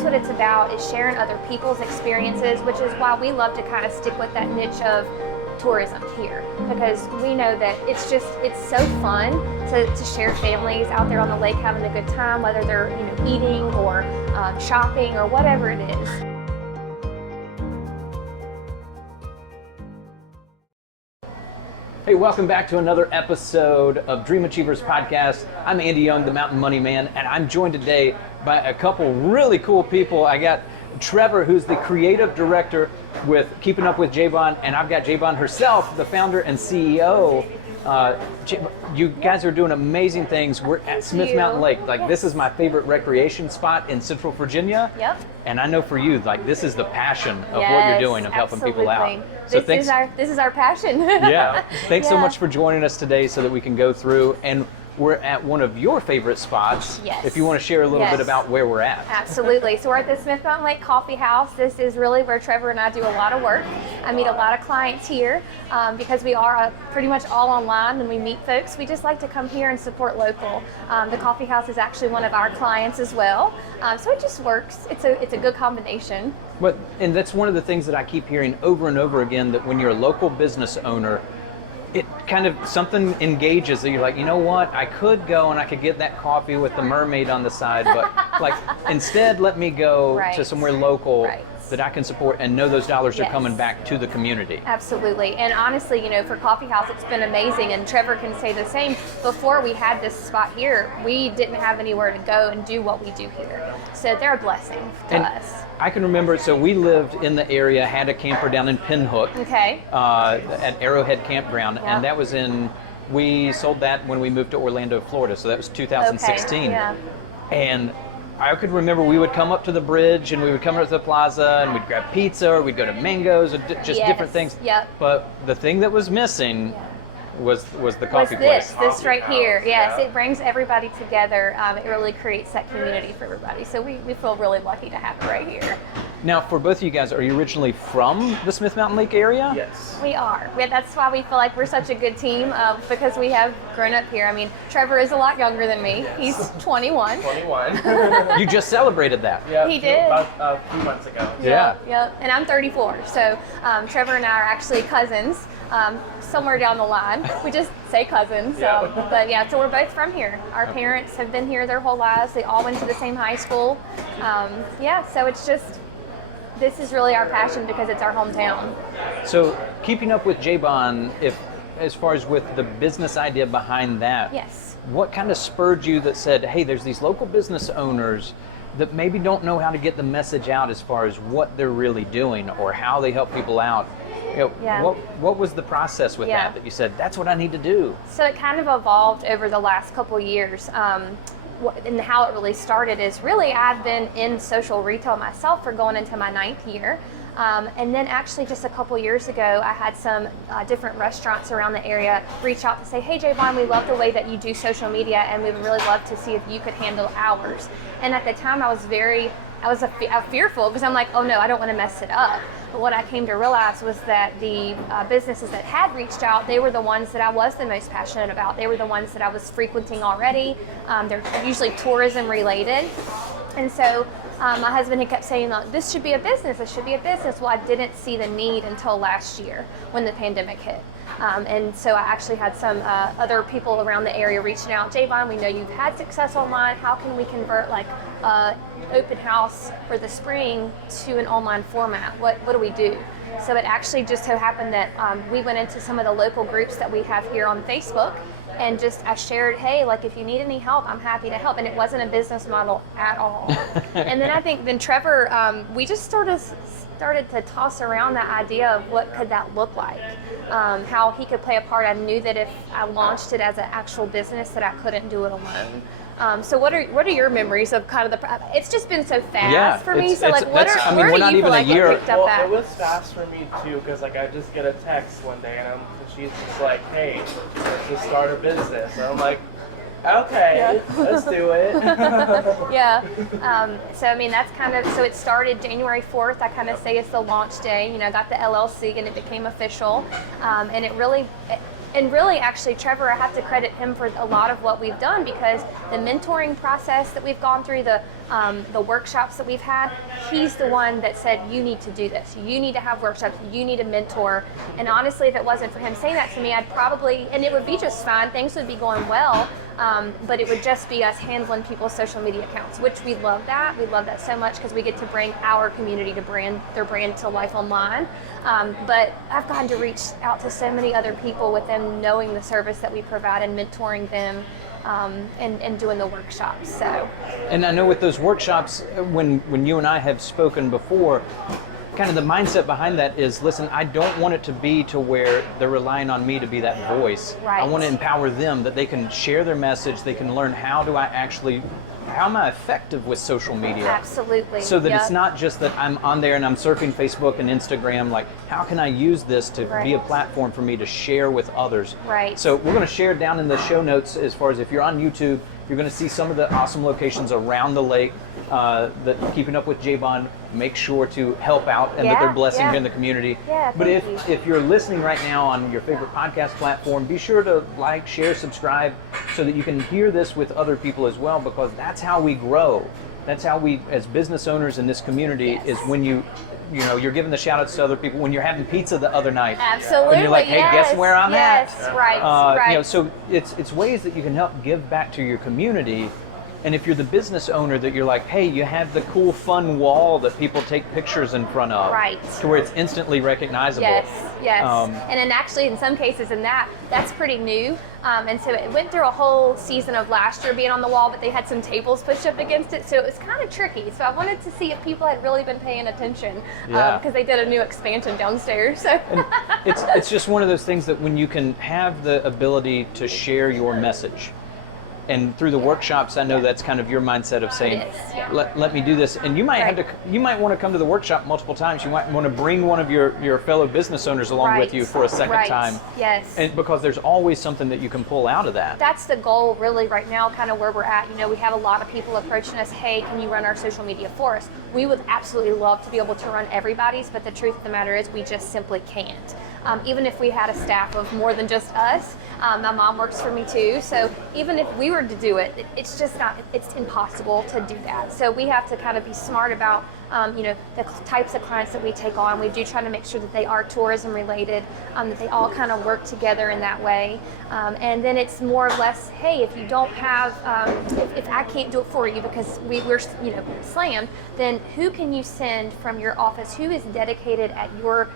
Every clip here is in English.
that's what it's about, is sharing other people's experiences, which is why we love to kind of stick with that niche of tourism here, because we know that it's so fun to share families out there on the lake having a good time, whether they're eating or shopping or whatever it is. Hey, welcome back to another episode of Dream Achievers Podcast. I'm Andy Young, the Mountain Money Man, and I'm joined today by a couple really cool people. I got Trevor, who's the creative director with KEEPin Up with J Bohn, and I've got J Bohn herself, the founder and CEO. You guys are doing amazing things. We're at Smith Mountain Lake. This is my favorite recreation spot in Central Virginia. Yep. And I know for you, this is the passion of what you're doing, of helping people out. So this is our passion. Yeah. Thanks so much for joining us today so that we can go through. And we're at one of your favorite spots. Yes. If you want to share a little bit about where we're at. Absolutely. So we're at the Smith Mountain Lake Coffee House. This is really where Trevor and I do a lot of work. I meet a lot of clients here because we are pretty much all online when we meet folks. We just like to come here and support local. The coffee house is actually one of our clients as well. So it just works. It's a good combination. And that's one of the things that I keep hearing over and over again, that when you're a local business owner, it kind of, something engages that you're like, you know what, I could go and I could get that coffee with the mermaid on the side, but instead let me go to somewhere local that I can support and know those dollars are coming back to the community. Absolutely. And honestly, for Coffee House, it's been amazing, and Trevor can say the same. Before we had this spot here, we didn't have anywhere to go and do what we do here. So they're a blessing to us. I can remember, so we lived in the area, had a camper down in Pinhook at Arrowhead Campground, and that was we sold that when we moved to Orlando, Florida, so that was 2016. And I could remember we would come up to the bridge and we would come up to the plaza and we'd grab pizza or we'd go to Mango's or just different things. But the thing that was missing was the coffee place. This right here. Yes, it brings everybody together. It really creates that community for everybody. So we feel really lucky to have it right here. Now, for both of you guys, are you originally from the Smith Mountain Lake area? Yes. We are. That's why we feel like we're such a good team, because we have grown up here. I mean, Trevor is a lot younger than me. He's 21. 21. You just celebrated that. Yeah, he did. About a few months ago. Yeah. And I'm 34. So Trevor and I are actually cousins. Somewhere down the line, we just say cousins. So we're both from here. Our parents have been here their whole lives. They all went to the same high school. So it's just, this is really our passion because it's our hometown. So KEEPin Up with J Bohn, as far as with the business idea behind that, what kind of spurred you that said, hey, there's these local business owners that maybe don't know how to get the message out as far as what they're really doing or how they help people out? What was the process with that you said, that's what I need to do? So it kind of evolved over the last couple years. And how it really started is really I've been in social retail myself for going into my 9th year. And then actually just a couple years ago, I had some different restaurants around the area reach out to say, hey, J Bohn, we love the way that you do social media and we would really love to see if you could handle ours. And at the time I was fearful because I'm like, oh no, I don't want to mess it up. But what I came to realize was that the businesses that had reached out, they were the ones that I was the most passionate about. They were the ones that I was frequenting already. They're usually tourism related. And so my husband had kept saying, this should be a business, this should be a business. Well, I didn't see the need until last year when the pandemic hit. And so I actually had some other people around the area reaching out, J Bohn, we know you've had success online. How can we convert open house for the spring to an online format? What do we do? So it actually just so happened that we went into some of the local groups that we have here on Facebook, and I shared, hey, if you need any help, I'm happy to help. And it wasn't a business model at all. And then Trevor, we just started to toss around that idea of what could that look like, how he could play a part. I knew that if I launched it as an actual business that I couldn't do it alone. So what are your memories of kind of it's just been so fast for me. So where do you feel like it picked up at? It was fast for me too, because I just get a text one day and she's just like, hey, let's just start a business. And I'm like, okay, let's do it. So that's kind of, so it started January 4th. I kind of say it's the launch day. I got the LLC and it became official. And it really, actually, Trevor, I have to credit him for a lot of what we've done, because the mentoring process that we've gone through, the the workshops that we've had, he's the one that said, you need to do this. You need to have workshops. You need a mentor. And honestly, if it wasn't for him saying that to me, I'd probably, and it would be just fine. Things would be going well. But it would just be us handling people's social media accounts, which we love that. We love that so much because we get to bring our community to their brand to life online. But I've gotten to reach out to so many other people with them knowing the service that we provide and mentoring them and doing the workshops. So. And I know with those workshops, when you and I have spoken before, kind of the mindset behind that is, listen, I don't want it to be to where they're relying on me to be that voice. Right. I want to empower them that they can share their message, they can learn how am I effective with social media? Absolutely. So that it's not just that I'm on there and I'm surfing Facebook and Instagram, like how can I use this to be a platform for me to share with others? Right. So we're going to share down in the show notes as far as if you're on YouTube, you're going to see some of the awesome locations around the lake that Keeping Up with J Bohn make sure to help out and that they're blessing here in the community. Yeah, but if you're listening right now on your favorite podcast platform, be sure to like, share, subscribe so that you can hear this with other people as well, because that's how we grow. That's how we, as business owners in this community, is when you're giving the shout outs to other people when you're having pizza the other night. Absolutely. And you're like, hey, guess where I'm at? Yes, right. So it's ways that you can help give back to your community. And if you're the business owner that you're like, hey, you have the cool, fun wall that people take pictures in front of. Right. To where it's instantly recognizable. Yes. And then actually in some cases that's pretty new. And so it went through a whole season of last year being on the wall, but they had some tables pushed up against it. So it was kind of tricky. So I wanted to see if people had really been paying attention because they did a new expansion downstairs. So and it's just one of those things that when you can have the ability to share your message, and through the workshops, I know that's kind of your mindset of saying, let me do this. And you might you might want to come to the workshop multiple times. You might want to bring one of your fellow business owners along with you for a second time. Yes. And because there's always something that you can pull out of that. That's the goal really right now, kind of where we're at. We have a lot of people approaching us, hey, can you run our social media for us? We would absolutely love to be able to run everybody's, but the truth of the matter is we just simply can't. Even if we had a staff of more than just us, my mom works for me too, so even if we were to do it, it's just not, it's impossible to do that. So we have to kind of be smart about the types of clients that we take on. We do try to make sure that they are tourism related, that they all kind of work together in that way. And then it's more or less, hey, if you don't have, if I can't do it for you because we're slammed, then who can you send from your office? Who is dedicated at your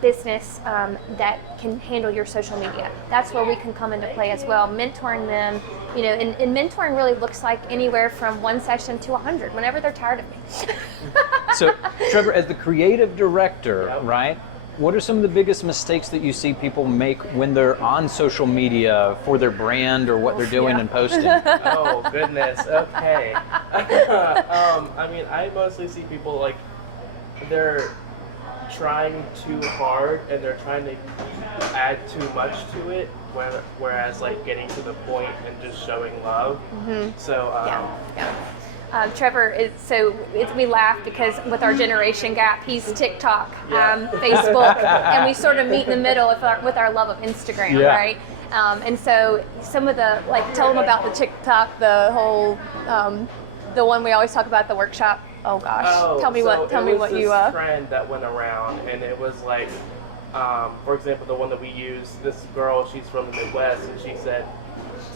business that can handle your social media? That's where we can come into play as well, mentoring them. And mentoring really looks like anywhere from 1 session to 100 whenever they're tired of me. So Trevor, as the creative director, right, what are some of the biggest mistakes that you see people make when they're on social media for their brand or what they're doing and posting? Oh goodness, okay. I mostly see people like they're trying too hard and they're trying to add too much to it, whereas like getting to the point and just showing love. So Trevor we laugh because with our generation gap, he's TikTok, Facebook, and we sort of meet in the middle with our love of Instagram, right? And so some of the, like, tell them about the TikTok, the whole, the one we always talk about, the workshop. Oh gosh, tell me what you trend that went around, and it was like, for example, the one that we used. This girl, she's from the Midwest, and she said,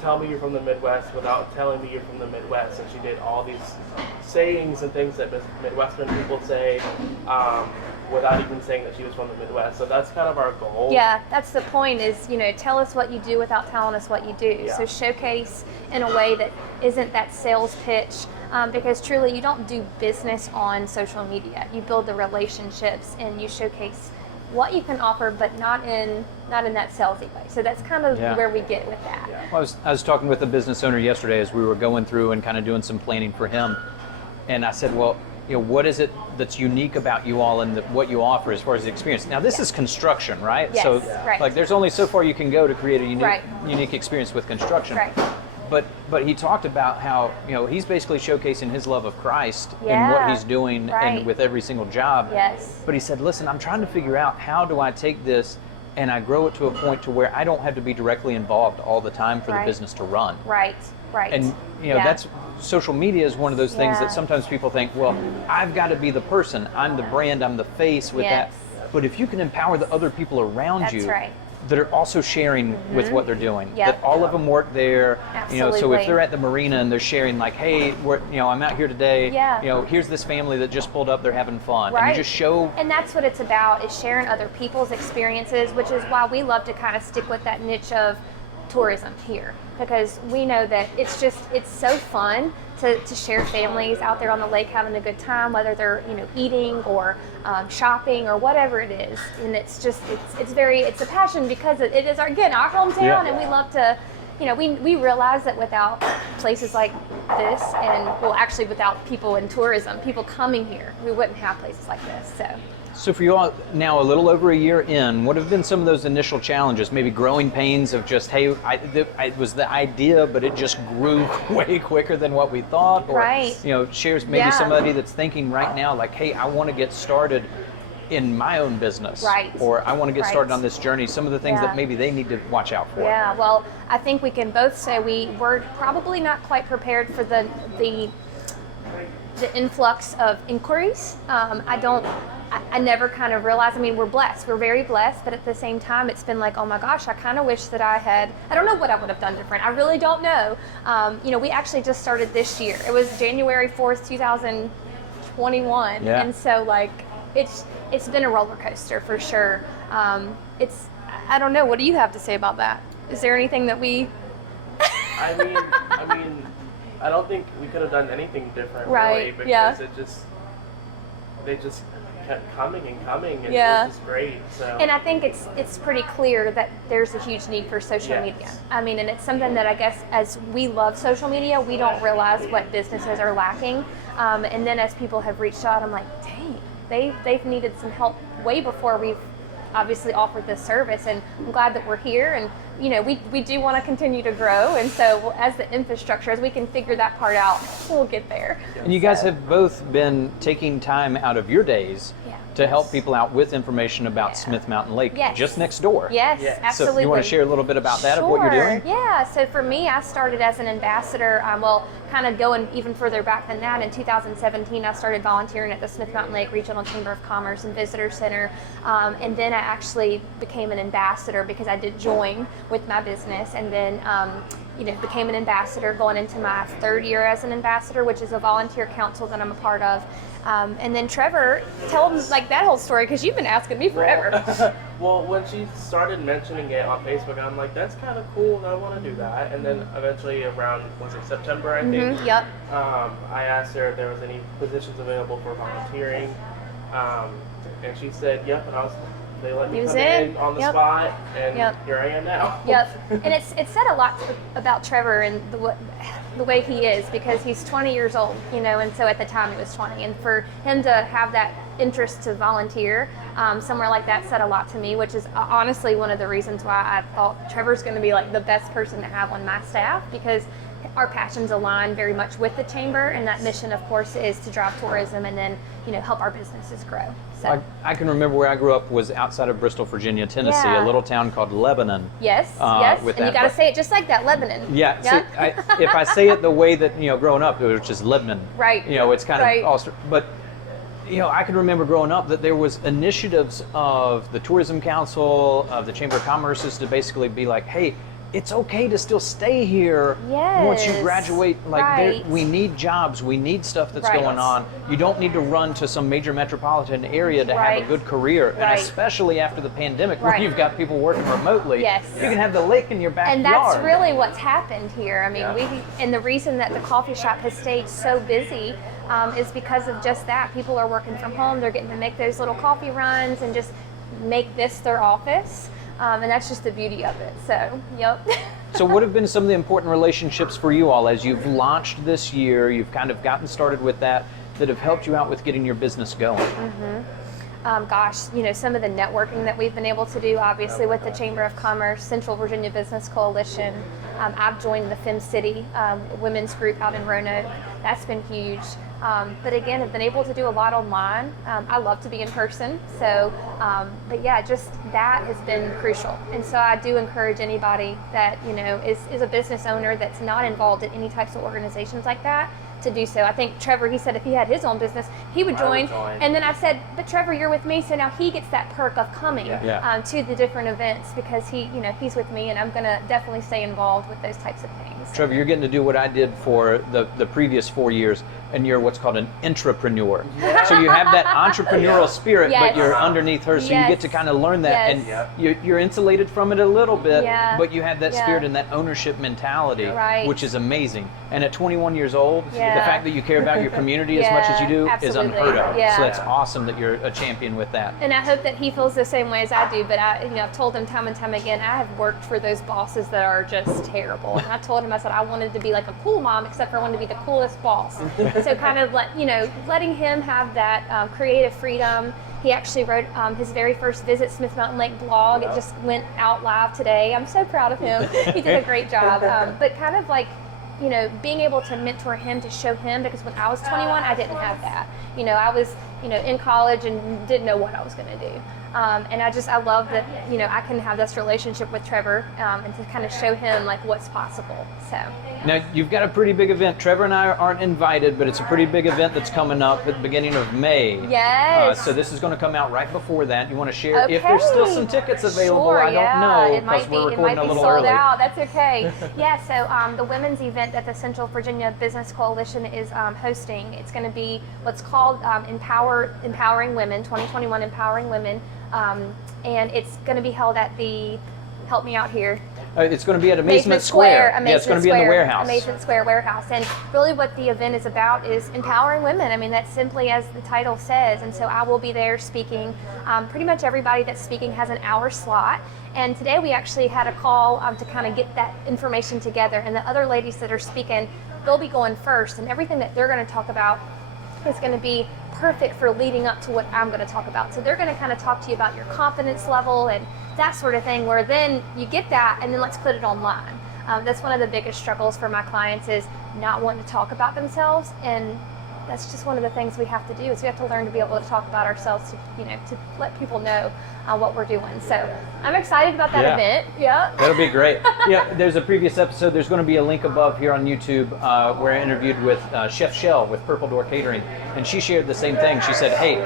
"Tell me you're from the Midwest without telling me you're from the Midwest." And she did all these sayings and things that Midwestern people say, without even saying that she was from the Midwest. So that's kind of our goal. Yeah, that's the point is, tell us what you do without telling us what you do. Yeah. So showcase in a way that isn't that sales pitch, because truly you don't do business on social media. You build the relationships and you showcase what you can offer, but not in that salesy way. So that's kind of where we get with that. Yeah. Well, I was talking with a business owner yesterday as we were going through and kind of doing some planning for him. And I said, well, what is it that's unique about you all and what you offer as far as the experience? Now, this is construction, right? Yes, so, right. like, there's only so far you can go to create a unique experience with construction. Right. But he talked about how, he's basically showcasing his love of Christ in what he's doing and with every single job. Yes. But he said, listen, I'm trying to figure out how do I take this and I grow it to a point to where I don't have to be directly involved all the time for the business to run. Right. Right. And that's social media is one of those things Yeah. that sometimes people think, well, I've got to be the person. I'm the brand. I'm the face with Yes. that. But if you can empower the other people around That's you right. that are also sharing with what they're doing, Yep. that all of them work there. So Absolutely. if they're at the marina and they're sharing like, hey, I'm out here today. Yeah. Here's this family that just pulled up. They're having fun. Right. And you just show. And that's what it's about, is sharing other people's experiences, which is why we love to kind of stick with that niche of tourism here, because we know that it's so fun to share families out there on the lake having a good time, whether they're eating or shopping or whatever it is. And it's a passion, because it is our hometown. Yeah. And we love to, we realize that without places like this, and actually without people in tourism, people coming here, we wouldn't have places like this. So for you all now, a little over a year in, what have been some of those initial challenges? Maybe growing pains of just, hey, it was the idea, but it just grew way quicker than what we thought. Or, Right. shares maybe somebody that's thinking right now, like, hey, I want to get started in my own business. Right. Or I want to get Right. started on this journey. Some of the things Yeah. that maybe they need to watch out for. Yeah, well, I think we can both say we were probably not quite prepared for the influx of inquiries. I never kind of realized, we're blessed. We're very blessed, but at the same time, it's been like, oh my gosh, I kind of wish that I don't know what I would have done different. I really don't know. We actually just started this year. It was January 4th, 2021. Yeah. And so it's been a roller coaster for sure. I don't know. What do you have to say about that? Is there anything that we... I mean, I don't think we could have done anything different, really, Right, because yeah. they just kept coming and coming, and Yeah. it was just great. So. And I think it's pretty clear that there's a huge need for social Yes. media. And it's something that I guess as we love social media, we don't realize what businesses are lacking. And then as people have reached out, I'm like, dang, they've needed some help way before we've obviously offered this service. And I'm glad that we're here. And we do want to continue to grow. And so as the infrastructure, as we can figure that part out, we'll get there. And you guys have both been taking time out of your days Yeah. to help people out with information about Yeah. Smith Mountain Lake, Yes. just next door. Yes, Yes. absolutely. So you want to share a little bit about that, of what you're doing? Yeah, so for me, I started as an ambassador, kind of going even further back than that. In 2017, I started volunteering at the Smith Mountain Lake Regional Chamber of Commerce and Visitor Center. And then I actually became an ambassador because I did join with my business, and then became an ambassador going into my third year as an ambassador, which is a volunteer council that I'm a part of. And then Trevor, tell them that whole story, because you've been asking me forever. Well, when she started mentioning it on Facebook, I'm like, that's kind of cool, and I want to do that. And then eventually around, was it September, I think? Mm-hmm, yep. I asked her if there was any positions available for volunteering, and she said, yep, and they let me He was come in on the Yep. spot, and Yep. here I am now. Yep, and it said a lot about Trevor and the way he is, because he's 20 years old, and so at the time he was 20, and for him to have that interest to volunteer somewhere like that said a lot to me, which is honestly one of the reasons why I thought Trevor's going to be the best person to have on my staff, because our passions align very much with the chamber, and that mission, of course, is to drive tourism and then help our businesses grow. So I can remember where I grew up was outside of Bristol, Virginia, Tennessee, Yeah. a little town called Lebanon. yes, with and you that, got to but- say it just like that, Lebanon. Yeah, Yep. so if I say it the way that, growing up, it was just Lebanon. Right. It's kind Right. of all, but, I can remember growing up that there was initiatives of the Tourism Council, of the Chamber of Commerce's to basically be like, hey, it's okay to still stay here once you Yes. graduate. Right. We need jobs, we need stuff that's Right. going on. You don't need to run to some major metropolitan area to have Right. a good career. And Right. especially after the pandemic, where Right. you've got people working remotely, Yes. you can have the lake in your backyard. And that's really what's happened here. Yeah. And the reason that the coffee shop has stayed so busy is because of just that. People are working from home. They're getting to make those little coffee runs and just make this their office. And that's just the beauty of it. So, yep. So what have been some of the important relationships for you all as you've launched this year, you've kind of gotten started with that have helped you out with getting your business going? Some of the networking that we've been able to do, obviously, with the Chamber of Commerce, Central Virginia Business Coalition. I've joined the Fem City women's group out in Roanoke. That's been huge. But again, I've been able to do a lot online. I love to be in person. So, but yeah, just that has been crucial. And so I do encourage anybody that, is a business owner that's not involved in any types of organizations like that to do so. I think Trevor, he said if he had his own business, he would join. And then I said, but Trevor, you're with me, so now he gets that perk of coming to the different events because he's with me, and I'm going to definitely stay involved with those types of things. Trevor, you're getting to do what I did for the previous 4 years, and you're what's called an intrapreneur. So you have that entrepreneurial spirit, but you're underneath her, so you get to kind of learn that, and you're insulated from it a little bit, but you have that spirit and that ownership mentality, which is amazing. And at 21 years old, the fact that you care about your community as much as you do is unheard of. So that's awesome that you're a champion with that. And I hope that he feels the same way as I do, but I've told him time and time again, I have worked for those bosses that are just terrible. And I told him, I said, I wanted to be like a cool mom, except for I wanted to be the coolest boss. So kind of letting him have that creative freedom. He actually wrote his very first Visit Smith Mountain Lake blog. It just went out live today. I'm so proud of him. He did a great job. But kind of like, being able to mentor him, to show him, because when I was 21, I didn't have that. I was, in college and didn't know what I was going to do. And I love that, I can have this relationship with Trevor and to kind of show him like what's possible. So. Now, you've got a pretty big event. Trevor and I aren't invited, but it's a pretty big event that's coming up at the beginning of May. Yes. So this is going to come out right before that. You want to share if there's still some tickets available? Sure, I don't know because we're recording a little early. Out. That's okay. So the women's event that the Central Virginia Business Coalition is hosting, it's going to be what's called Empowering Women, 2021 Empowering Women. And it's going to be held at the, help me out here. It's going to be at Amazement Square. It's going to be in the warehouse. Amazement Square warehouse. And really what the event is about is empowering women. I mean, that's simply as the title says. And so I will be there speaking. Pretty much everybody that's speaking has an hour slot. And today we actually had a call to kind of get that information together. And the other ladies that are speaking, they'll be going first. And everything that they're going to talk about is going to be perfect for leading up to what I'm going to talk about. So they're going to kind of talk to you about your confidence level and that sort of thing, where then you get that and then let's put it online. That's one of the biggest struggles for my clients is not wanting to talk about themselves, and that's just one of the things we have to do is we have to learn to be able to talk about ourselves to let people know what we're doing. So I'm excited about that event. That'll be great. There's a previous episode. There's going to be a link above here on YouTube where I interviewed with Chef Shell with Purple Door Catering, and she shared the same thing. She said, hey,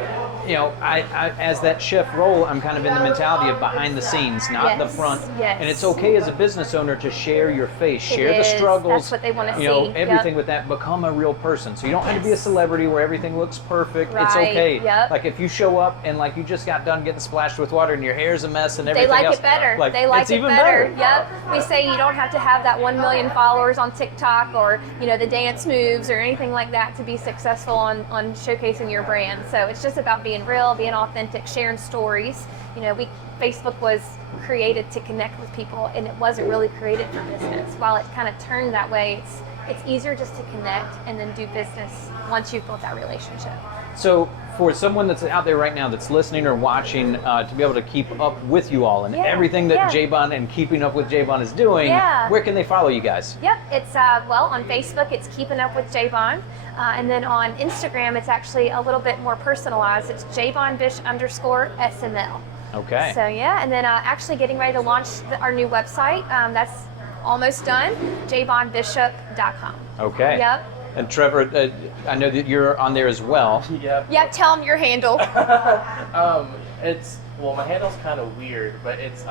I as that chef role, I'm kind of in the mentality of behind the scenes, not the front. And it's okay as a business owner to share your face, share the struggles. That's what they want to see. Everything with that. Become a real person. So you don't have to be a celebrity where everything looks perfect. It's okay. Like if you show up and like you just got done getting splashed with water and your hair's a mess and everything else. It better. Like, they like it's it even better. We say you don't have to have that 1 million followers on TikTok or the dance moves or anything like that to be successful on showcasing your brand. So it's just about being real, being authentic, sharing stories. Facebook was created to connect with people, and it wasn't really created for business. While it kind of turned that way, it's easier just to connect and then do business once you've built that relationship. So for someone that's out there right now that's listening or watching, to be able to keep up with you all and everything that J Bohn and Keeping Up with J Bohn is doing, where can they follow you guys? It's on Facebook it's Keeping Up with J Bohn, and then on Instagram it's actually a little bit more personalized. It's JBohnBish_SML. Okay. So and then actually getting ready to launch our new website. That's almost done. JBohnBishop.com. Okay. And Trevor, I know that you're on there as well. Tell them your handle. My handle's kind of weird, but it's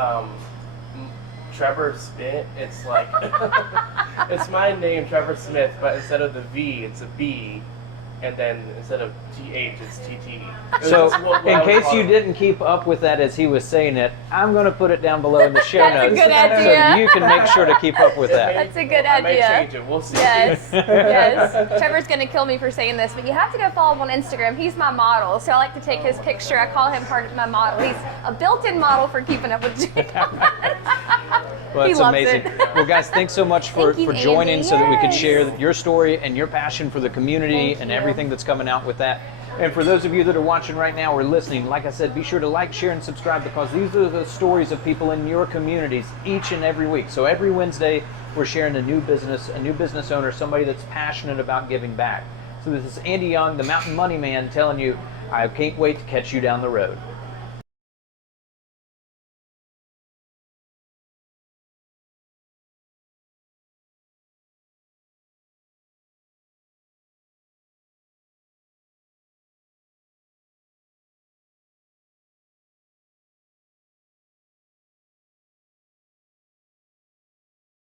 Trevor Smith. It's like it's my name, Trevor Smith, but instead of the V, it's a B, and then instead of TH, it's TT. So, in case you didn't keep up with that as he was saying it, I'm going to put it down below in the show notes. That's a good idea. So you can make sure to keep up with that. That's a good idea. I may change it. We'll see. Yes. Trevor's going to kill me for saying this, but you have to go follow him on Instagram. He's my model, so I like to take his picture. I call him part of my model. He's a built-in model for Keeping Up with J Bohn. Well, that's amazing. Well, guys, thanks so much for joining Andy. so that we could share your story and your passion for the community and everything that's coming out with that. And for those of you that are watching right now or listening, like I said, be sure to like, share, and subscribe because these are the stories of people in your communities each and every week. So every Wednesday, we're sharing a new business owner, somebody that's passionate about giving back. So this is Andy Young, the Mountain Money Man, telling you, I can't wait to catch you down the road.